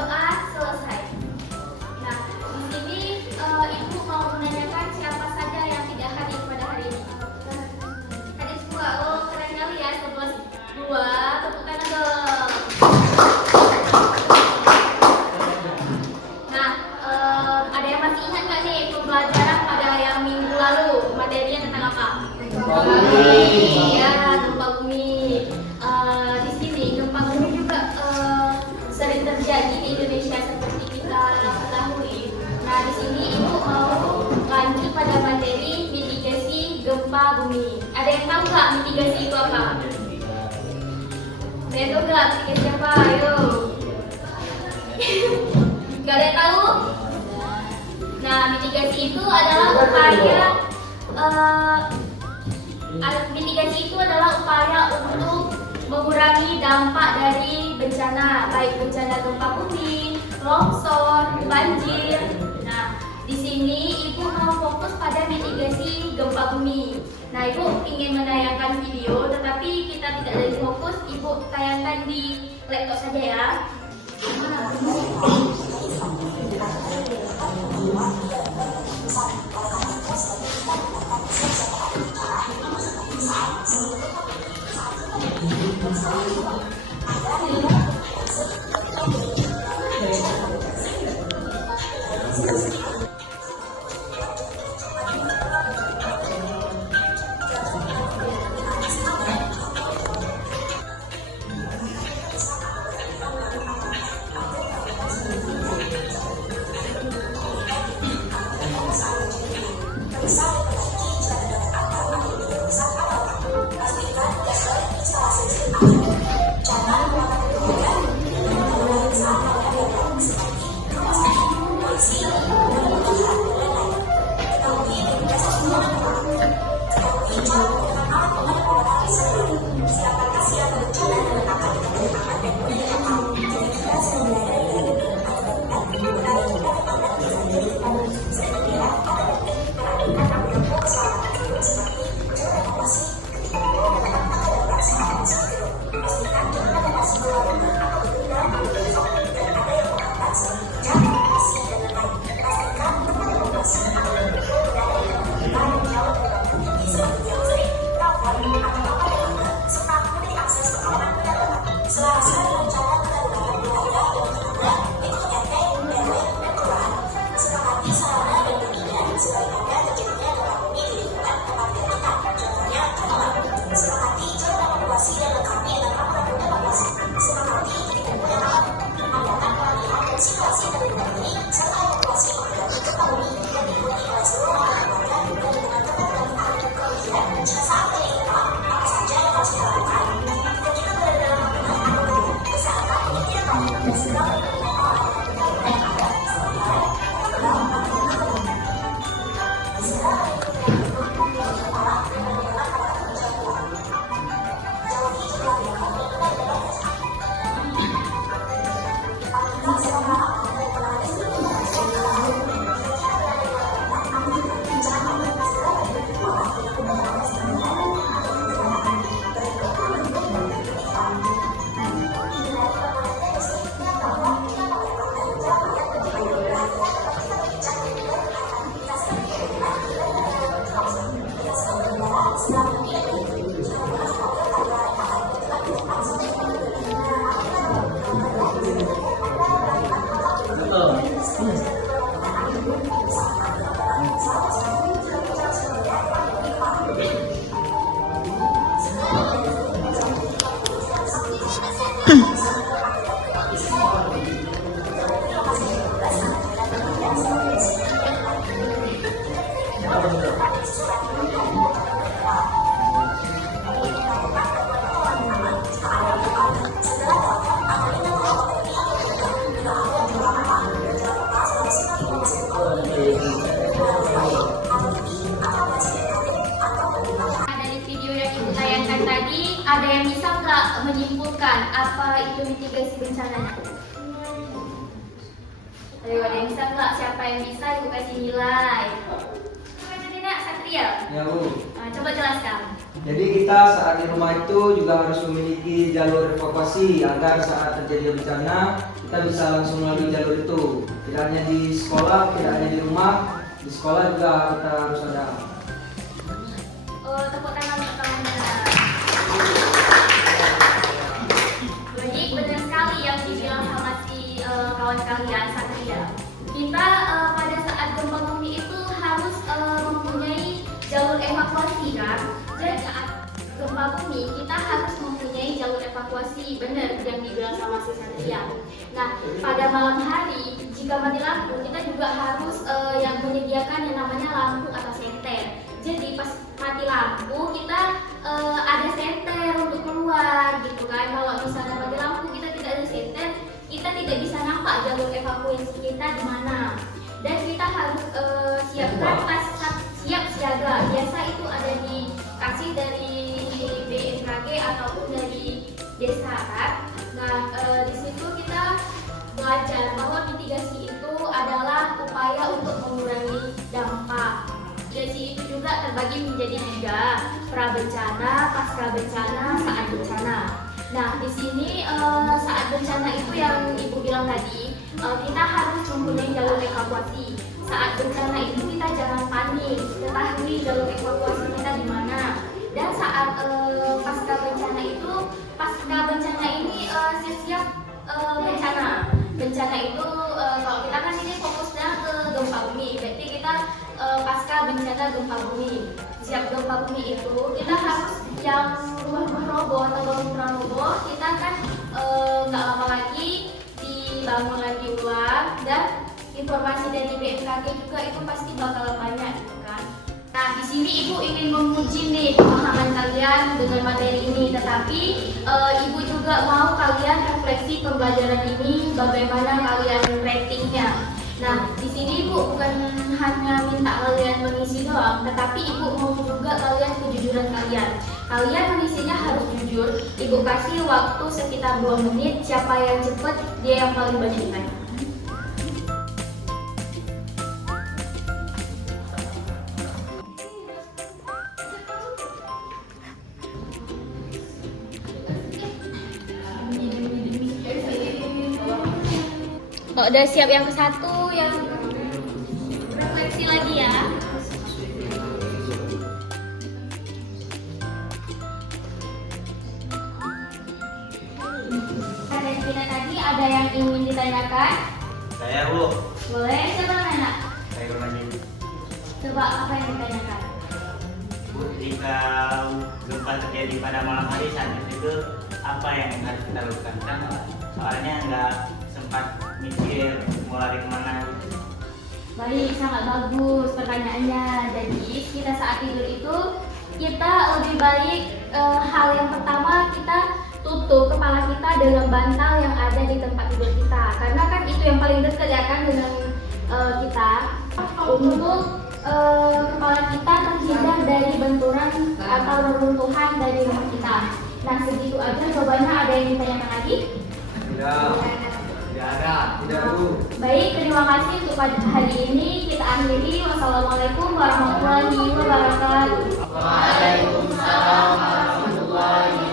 Doa selesai. Nah, di sini Ibu mau menanyakan siapa saja yang tidak hadir pada hari ini. Hadir semua. Oh, keren kali ya. 11-2. Tepuk tangan dong. Nah, ada yang masih ingat nggak nih pembelajaran pada yang minggu lalu? Materinya tentang apa? Gempa bumi. Iya, gempa bumi. Di sini gempa bumi juga sering terjadi di Indonesia seperti kita ketahui. Nah, di sini Ibu mau lanjut pada materi mitigasi gempa bumi. Ada yang tahu nggak mitigasi itu apa? Ada yang tahu nggak mitigasi apa? Ayo. Gak ada yang tahu? Nah, mitigasi itu adalah upaya untuk mengurangi dampak dari bencana, baik bencana gempa bumi, longsor, banjir. Nah, di sini Ibu mau fokus pada mitigasi gempa bumi. Nah, Ibu ingin menayangkan video, tetapi kita tidak lagi fokus. Ibu tayangkan di laptop saja ya. Ada yang bisa nggak menyimpulkan apa itu mitigasi bencananya? Ayo, ada yang bisa nggak? Siapa yang bisa, Ibu kasih nilai. Satria? Ya, Bu. Coba jelaskan. Jadi kita saat di rumah itu juga harus memiliki jalur evakuasi agar saat terjadi bencana kita bisa langsung melalui jalur itu. Tidak hanya di sekolah, tidak hanya di rumah, di sekolah juga kita harus ada. Tepuk tangan untuk kawannya. Baik, benar sekali yang dibilang sama si kawan kalian Satria. Kita pada saat gempa bumi itu harus mempunyai jalur evakuasi kan. Jadi saat gempa bumi kita harus mempunyai jalur evakuasi, benar yang dibilang sama si Satria. Nah, pada malam hari jika mati lampu kita juga harus yang menyediakan yang namanya lampu atau senter. Jadi pas mati lampu kita ada senter untuk keluar gitu kan. Kalau misalnya mati lampu kita tidak ada senter, kita tidak bisa nampak jalur evakuasi kita di mana. Dan kita harus siapkan tas siap siaga. Biasa itu ada dikasih dari BMKG ataupun dari desa kan. Nah, di situ kita belajar bahwa mitigasi itu adalah upaya untuk mengurangi dampak. Mitigasi itu juga terbagi menjadi 3, prabencana, pasca bencana, saat bencana. Nah, di sini saat bencana itu yang Ibu bilang tadi, kita harus mempunyai jalur evakuasi. Saat bencana itu kita jangan panik, ketahui jalur evakuasi kita di mana. Dan saat pasca bencana itu, pasca bencana ini siap-siap bencana. Bencana itu kalau kita kan ini fokusnya ke gempa bumi, berarti kita pasca bencana gempa bumi. Siap gempa bumi itu kita harus yang rumah-rumah roboh atau bangunan roboh kita kan nggak lama lagi dibangun lagi ulang, dan informasi dari BMKG juga itu pasti bakal banyak gitu kan. Nah, di sini Ibu ingin menguji nih pemahaman kalian dengan materi ini, tetapi Ibu juga mau kalian refleksi pembelajaran ini, bagaimana kalian ratingnya. Nah, di sini Ibu bukan hanya minta kalian mengisi doang, tetapi Ibu mau juga kalian kejujuran kalian. Kalian mengisinya harus jujur. Ibu kasih waktu sekitar 2 menit, siapa yang cepat dia yang paling banyak ditanya. Oh, udah siap yang ke satu, yang refleksi lagi ya. Dari kita tadi ada yang ingin ditanyakan? Saya, Bu. Boleh, siapa yang nanya? Saya Romaji. Coba apa yang ditanyakan? Bu, jika gempa terjadi pada malam hari saat itu apa yang harus kita lakukan? Kan soalnya nggak sempat mikir mau lari kemana. Baik, sangat bagus pertanyaannya. Jadi kita saat tidur itu kita lebih baik hal yang pertama kita tutup kepala kita dengan bantal yang ada di tempat tidur kita, karena kan itu yang paling dekat ya kan dengan kita, untuk kepala kita terhindar dari benturan atau reruntuhan dari rumah kita. Nah, segitu aja. Jawabannya ada yang ditanyakan lagi? Tidak ada. Tidak, Bu. Baik, terima kasih untuk pada hari ini. Kita akhiri. Wassalamualaikum warahmatullahi wabarakatuh. Waalaikumsalam warahmatullahi wabarakatuh.